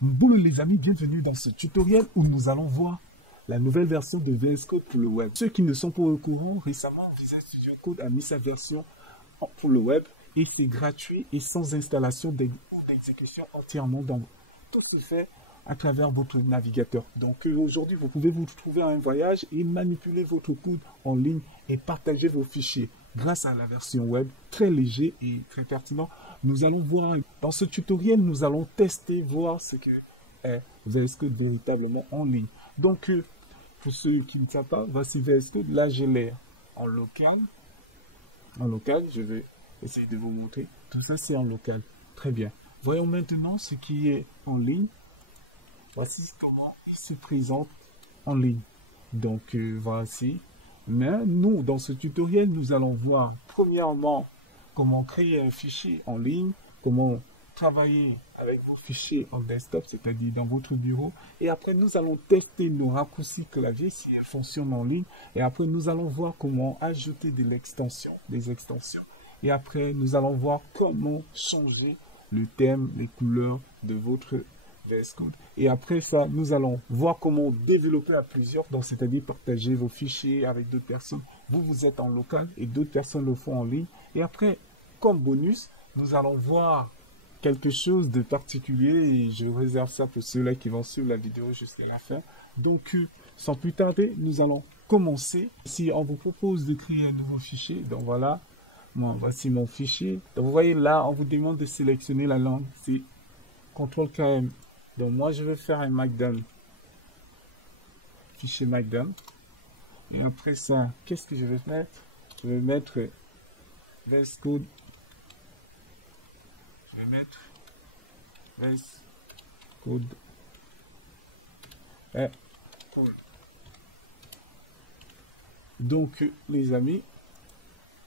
Boulot les amis, bienvenue dans ce tutoriel où nous allons voir la nouvelle version de VS Code pour le web. Ceux qui ne sont pas au courant, récemment Visual Studio Code a mis sa version pour le web et c'est gratuit et sans installation ou d'exécution entièrement. Donc tout se fait à travers votre navigateur. Donc aujourd'hui vous pouvez vous trouver à un voyage et manipuler votre code en ligne et partager vos fichiers grâce à la version web très léger et très pertinent. Nous allons voir dans ce tutoriel, nous allons tester, voir ce que est VS Code véritablement en ligne. Donc pour ceux qui ne savent pas, voici VS Code. Là je l'ai en local. Je vais essayer de vous montrer. Tout ça c'est en local. Très bien. Voyons maintenant ce qui est en ligne. Voici comment il se présente en ligne. Donc voici. Mais nous, dans ce tutoriel, nous allons voir premièrement comment créer un fichier en ligne, comment travailler avec vos fichiers en desktop, c'est-à-dire dans votre bureau. Et après, nous allons tester nos raccourcis clavier si ils fonctionnent en ligne. Et après, nous allons voir comment ajouter des extensions. Et après, nous allons voir comment changer le thème, les couleurs de votre VS Code. Et après ça, nous allons voir comment développer à plusieurs, donc c'est-à-dire partager vos fichiers avec d'autres personnes. Vous êtes en local et d'autres personnes le font en ligne. Et après, comme bonus, nous allons voir quelque chose de particulier et je réserve ça pour ceux-là qui vont suivre la vidéo jusqu'à la fin. Donc, sans plus tarder, nous allons commencer. Si on vous propose de créer un nouveau fichier, donc voilà, voici mon fichier. Donc, vous voyez là, on vous demande de sélectionner la langue. C'est CTRL-KM. Donc moi je vais faire un Markdown, fichier Markdown. Et après ça, qu'est-ce que je vais mettre? Je vais mettre VS Code. Je vais mettre VS Code. Donc les amis,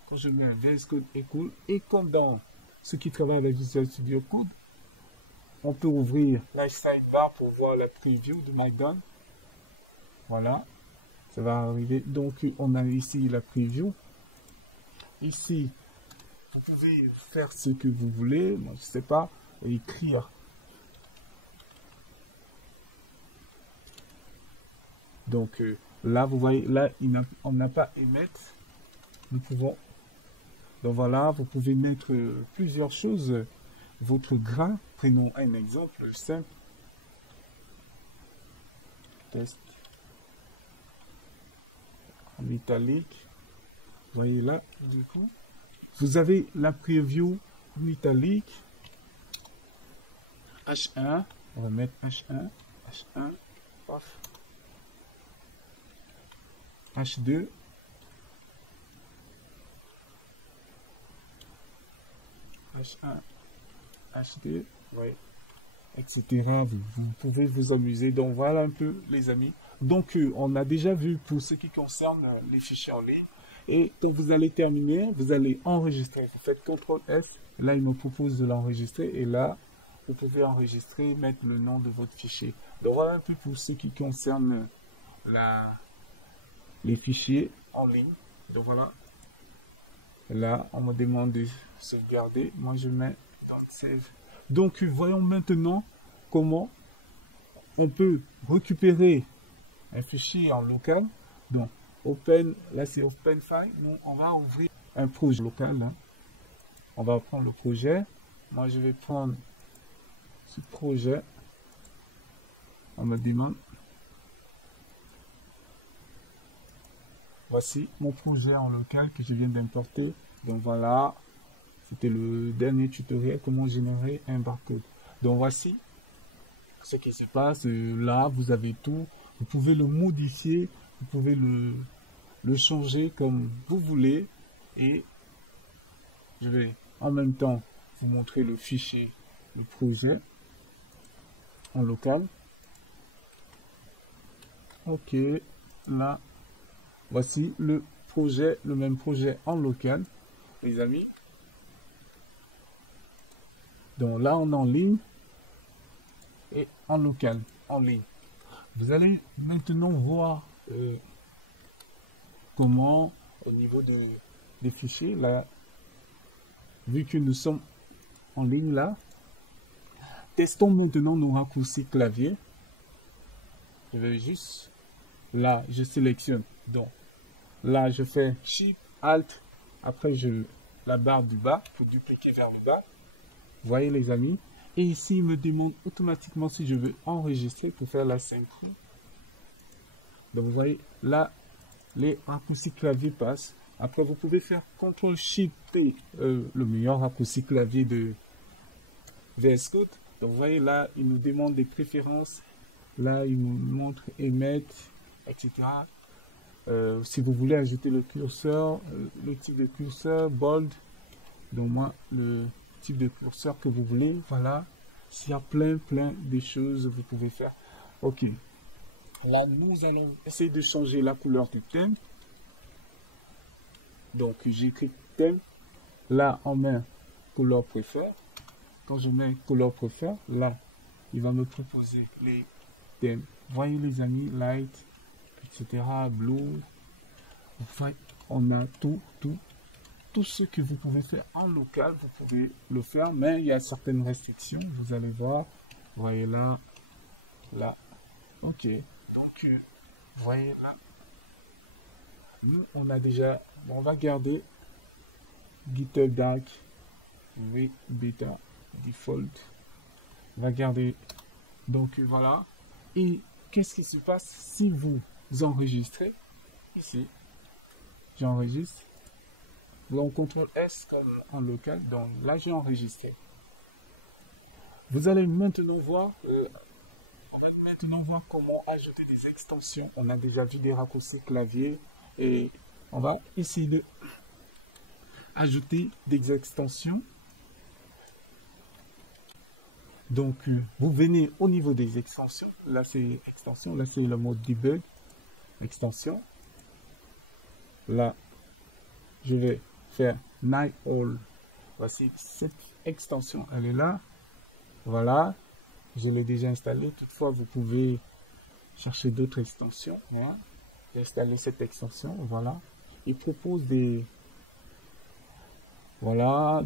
quand je mets un VS Code écoule, et comme dans ceux qui travaillent avec Visual Studio Code, on peut ouvrir la sidebar pour voir la preview de Markdown. Voilà, ça va arriver. Donc, on a ici la preview. Ici, vous pouvez faire ce que vous voulez. Moi, je sais pas, écrire. Donc, là, vous voyez, là, on n'a pas émettre. Nous pouvons. Donc, voilà, vous pouvez mettre plusieurs choses. Votre gras, prenons un exemple simple. Test. En italique. Voyez là, du coup. Vous avez la preview en italique. H1. On va mettre H1. H1. Paf. H2. H1. HD, ouais, etc. Vous pouvez vous amuser. Donc voilà un peu les amis. Donc on a déjà vu pour ce qui concerne les fichiers en ligne. Et quand vous allez terminer, vous allez enregistrer. Vous faites CTRL S. Là il me propose de l'enregistrer. Et là vous pouvez enregistrer, mettre le nom de votre fichier. Donc voilà un peu pour ce qui concerne les fichiers en ligne. Donc voilà. Là on me demande de sauvegarder. Moi je mets Save. Donc voyons maintenant comment on peut récupérer un fichier en local. Donc open, là c'est open file. Nous on va ouvrir un projet local. Hein. On va prendre le projet. Moi je vais prendre ce projet. On me demande. Voici mon projet en local que je viens d'importer. Donc voilà. C'était le dernier tutoriel, comment générer un barcode. Donc voici ce qui se passe. Là, vous avez tout. Vous pouvez le modifier. Vous pouvez le changer comme vous voulez. Et je vais en même temps vous montrer le fichier, le projet en local. Ok. Là, voici le projet, le même projet en local. Les amis. Donc là, on est en ligne et en local, en ligne. Vous allez maintenant voir comment, au niveau des fichiers, là, vu que nous sommes en ligne là, Testons maintenant nos raccourcis clavier. Je vais juste, là, je sélectionne. Donc, là, je fais Shift, Alt. Après, la barre du bas pour dupliquer vers le bas. Vous voyez, les amis. Et ici, il me demande automatiquement si je veux enregistrer pour faire la synchro. Donc, vous voyez, là, les raccourcis clavier passent. Après, vous pouvez faire CTRL SHIFT T, le meilleur raccourci clavier de VS Code. Donc, vous voyez, là, il nous demande des préférences. Là, il nous montre émettre, etc. Si vous voulez ajouter le curseur, le type de curseur, bold. Donc, moi, le type de curseur que vous voulez, voilà. S'il y a plein de choses, vous pouvez faire. Ok. Là, nous allons essayer de changer la couleur du thème. Donc, j'écris thème. Là, on met couleur préfère. Quand je mets couleur préfère, là, il va me proposer les thèmes. Voyez les amis, light, etc. Blue. Enfin, on a tout ce que vous pouvez faire en local, vous pouvez le faire, mais il y a certaines restrictions. Vous allez voir. Voyez là, là. Ok. Donc, vous voyez là. Nous, on a déjà, bon, on va garder GitHub Dark, oui, Beta, Default. On va garder, donc voilà. Et qu'est-ce qui se passe si vous enregistrez ici? J'enregistre. Donc, CTRL S comme en local. Donc là, j'ai enregistré. Vous allez maintenant voir, comment ajouter des extensions. On a déjà vu des raccourcis clavier. Et on va essayer de ajouter des extensions. Donc, vous venez au niveau des extensions. Là, c'est extension. Là, c'est le mode debug. Extension. Là, je vais faire Night All. Voici cette extension. Elle est là. Voilà. Je l'ai déjà installée. Toutefois, vous pouvez chercher d'autres extensions. Voilà. J'ai installé cette extension. Voilà. Il propose des... Voilà.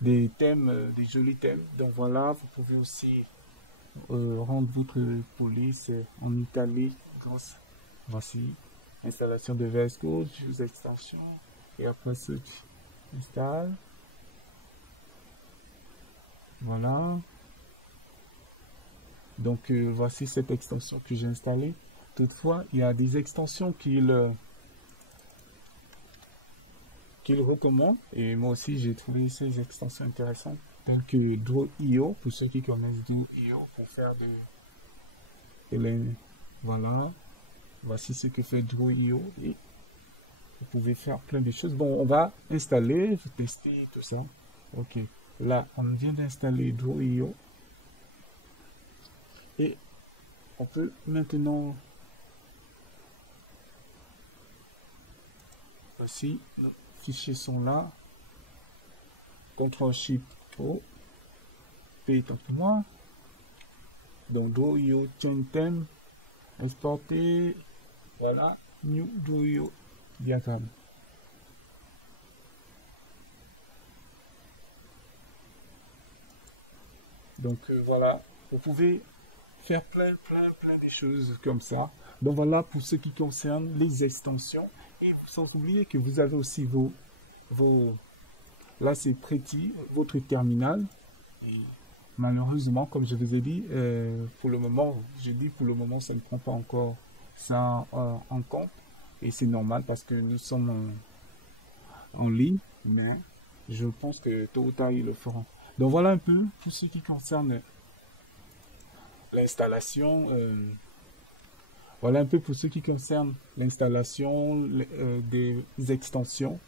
Des thèmes, des jolis thèmes. Donc voilà, vous pouvez aussi rendre votre police en Italie grâce. Voici installation de VS Code, use extension et après ce installe. Voilà. Donc voici cette extension que j'ai installée. Toutefois, il y a des extensions qu'il recommande. Et moi aussi, j'ai trouvé ces extensions intéressantes. Telles que Draw.io, pour ceux qui connaissent Draw.io, pour faire voilà. Voici ce que fait Draw.io. Et vous pouvez faire plein de choses. Bon, on va installer, tester tout ça. Ok. Là, on vient d'installer Draw.io. Et on peut maintenant aussi, nos fichiers sont là. CTRL-SHIFT-O. P tant que moi. Donc Draw.io, change theme, exporter. Voilà, new Draw.io diagramme. Donc voilà, vous pouvez faire plein de choses comme ça. Donc voilà pour ce qui concerne les extensions. Et sans oublier que vous avez aussi là c'est Pretty, votre terminal. Et malheureusement, comme je vous ai dit, pour le moment, ça ne prend pas encore ça en compte. Et c'est normal parce que nous sommes en ligne, mais je pense que tôt ou tard, ils le feront. Donc voilà un peu pour ce qui concerne l'installation. Voilà un peu pour ce qui concerne l'installation des extensions.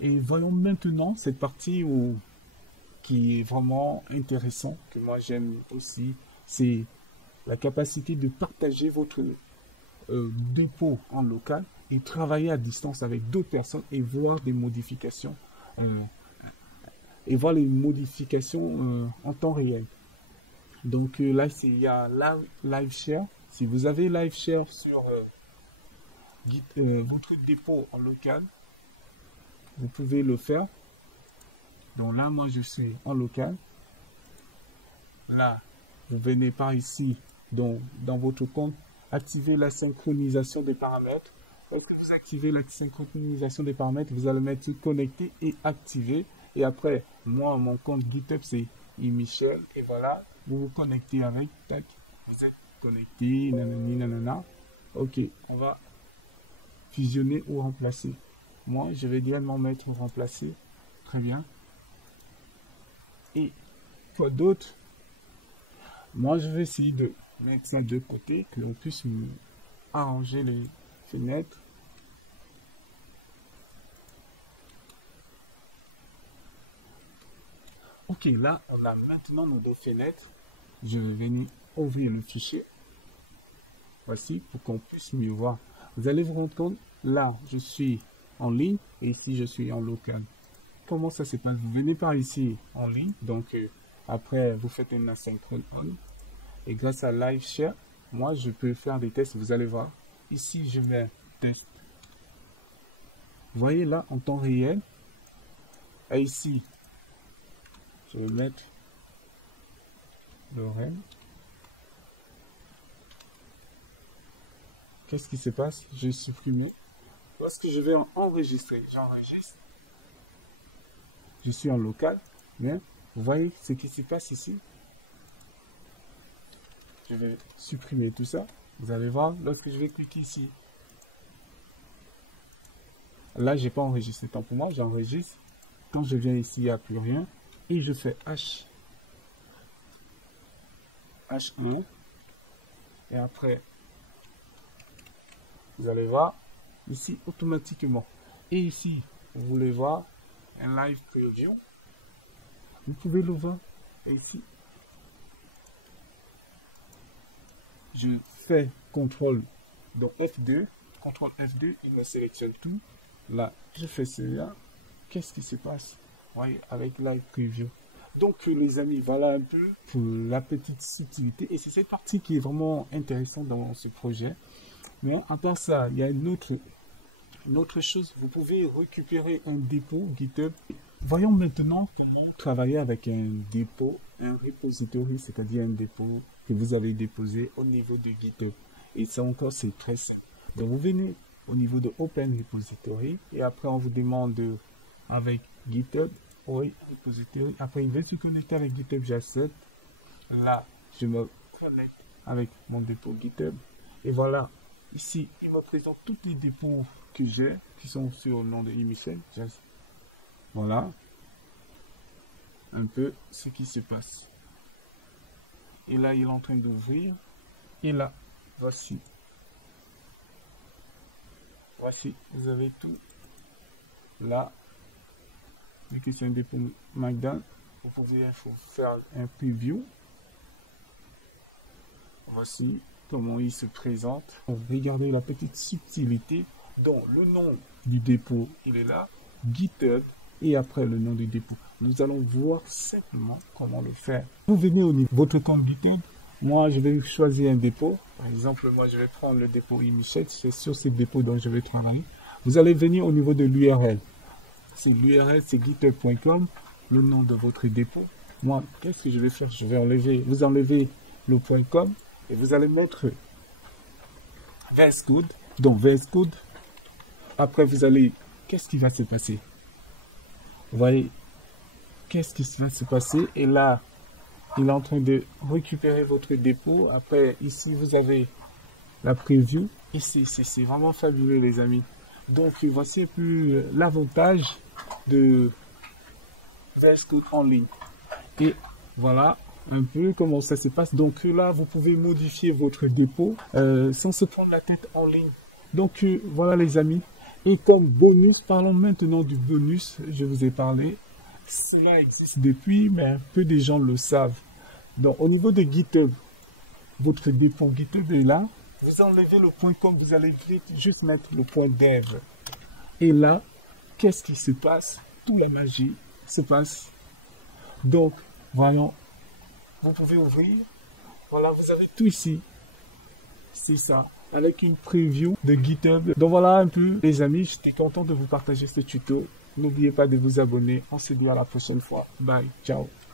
Et voyons maintenant cette partie qui est vraiment intéressant, que moi j'aime aussi, c'est la capacité de partager votre dépôt en local et travailler à distance avec d'autres personnes et voir des modifications les modifications en temps réel. Donc là il y a Live Share. Si vous avez Live Share sur votre dépôt en local, vous pouvez le faire. Donc là, moi, je suis en local. Là, vous venez par ici, donc dans votre compte, activer la synchronisation des paramètres. Lorsque vous activez la synchronisation des paramètres, vous allez mettre connecté et activer. Et après, moi, mon compte GitHub, c'est Michel. Et voilà, vous vous connectez avec. Tac, vous êtes connecté, nanani, nanana. Ok, on va fusionner ou remplacer. Moi, je vais directement mettre remplacer. Très bien. Et quoi d'autre? Moi, je vais essayer de mettre ça de côté, que l'on puisse arranger les fenêtres. Ok, là, on a maintenant nos deux fenêtres. Je vais venir ouvrir le fichier. Voici, pour qu'on puisse mieux voir. Vous allez vous rendre compte, là, je suis en ligne et ici, je suis en local. Comment ça se passe? Vous venez par ici en ligne, donc après, vous faites une asynchrone on. Et grâce à Live Share, moi, je peux faire des tests. Vous allez voir. Ici, je mets test. Vous voyez là, en temps réel. Et ici, je vais mettre le REM. Qu'est-ce qui se passe? Je vais supprimer. Lorsque je vais enregistrer, j'enregistre. Je suis en local. Bien. Vous voyez ce qui se passe ici? Je vais supprimer tout ça. Vous allez voir, lorsque je vais cliquer ici. Là, j'ai pas enregistré. Tant pour moi, j'enregistre. Quand je viens ici, il n'y a plus rien. Et je fais H1. Et après, vous allez voir, ici, automatiquement. Et ici, vous voulez voir un live preview. Vous pouvez le voir. Et ici, je fais CTRL, donc F2, CTRL F2, il me sélectionne tout. Là, je fais cela. Qu'est-ce qui se passe? Oui, avec Live Preview. Donc, les amis, voilà un peu pour la petite subtilité. Et c'est cette partie qui est vraiment intéressante dans ce projet. Mais à part ça, il y a une autre chose. Vous pouvez récupérer un dépôt GitHub. Voyons maintenant comment travailler avec un dépôt, un repository, c'est-à-dire un dépôt que vous avez déposé au niveau de GitHub. Et ça encore, c'est très simple. Donc, vous venez au niveau de Open Repository et après, on vous demande avec GitHub, oui, Repository. Après, il va se connecter avec GitHub, j'accepte. Là, je me connecte avec mon dépôt GitHub. Et voilà, ici, il me présente tous les dépôts que j'ai qui sont sur le nom de Michel. Voilà un peu ce qui se passe. Et là, il est en train d'ouvrir. Et là, voici. Voici, vous avez tout. Là, vu que c'est un dépôt Markdown, vous pouvez faire un preview. Voici comment il se présente. Regardez la petite subtilité. Donc, le nom du dépôt, il est là. GitHub. Et après le nom du dépôt. Nous allons voir simplement comment le faire. Vous venez au niveau de votre compte GitHub. Moi, je vais choisir un dépôt. Par exemple, moi, je vais prendre le dépôt Michel. C'est sur ce dépôt dont je vais travailler. Vous allez venir au niveau de l'URL. C'est l'URL, c'est github.com, le nom de votre dépôt. Moi, qu'est-ce que je vais faire? Je vais enlever, vous enlevez le .com et vous allez mettre VS Code. Donc, VS Code. Après, vous allez, qu'est-ce qui va se passer? Vous voyez, qu'est-ce qui va se passer? Et là, il est en train de récupérer votre dépôt. Après, ici, vous avez la preview. Et c'est vraiment fabuleux, les amis. Donc, voici un peu l'avantage de VS Code en ligne. Et voilà un peu comment ça se passe. Donc là, vous pouvez modifier votre dépôt sans se prendre la tête en ligne. Donc, voilà, les amis. Et comme bonus, parlons maintenant du bonus. Je vous ai parlé. Cela existe depuis, mais peu de gens le savent. Donc, au niveau de GitHub, votre dépôt GitHub est là. Vous enlevez le .com, vous allez juste mettre le .dev. Et là, qu'est-ce qui se passe? Toute la magie se passe. Donc, voyons. Vous pouvez ouvrir. Voilà, vous avez tout ici. C'est ça. Avec une preview de GitHub. Donc voilà un peu, les amis, j'étais content de vous partager ce tuto. N'oubliez pas de vous abonner. On se dit à la prochaine fois. Bye. Ciao.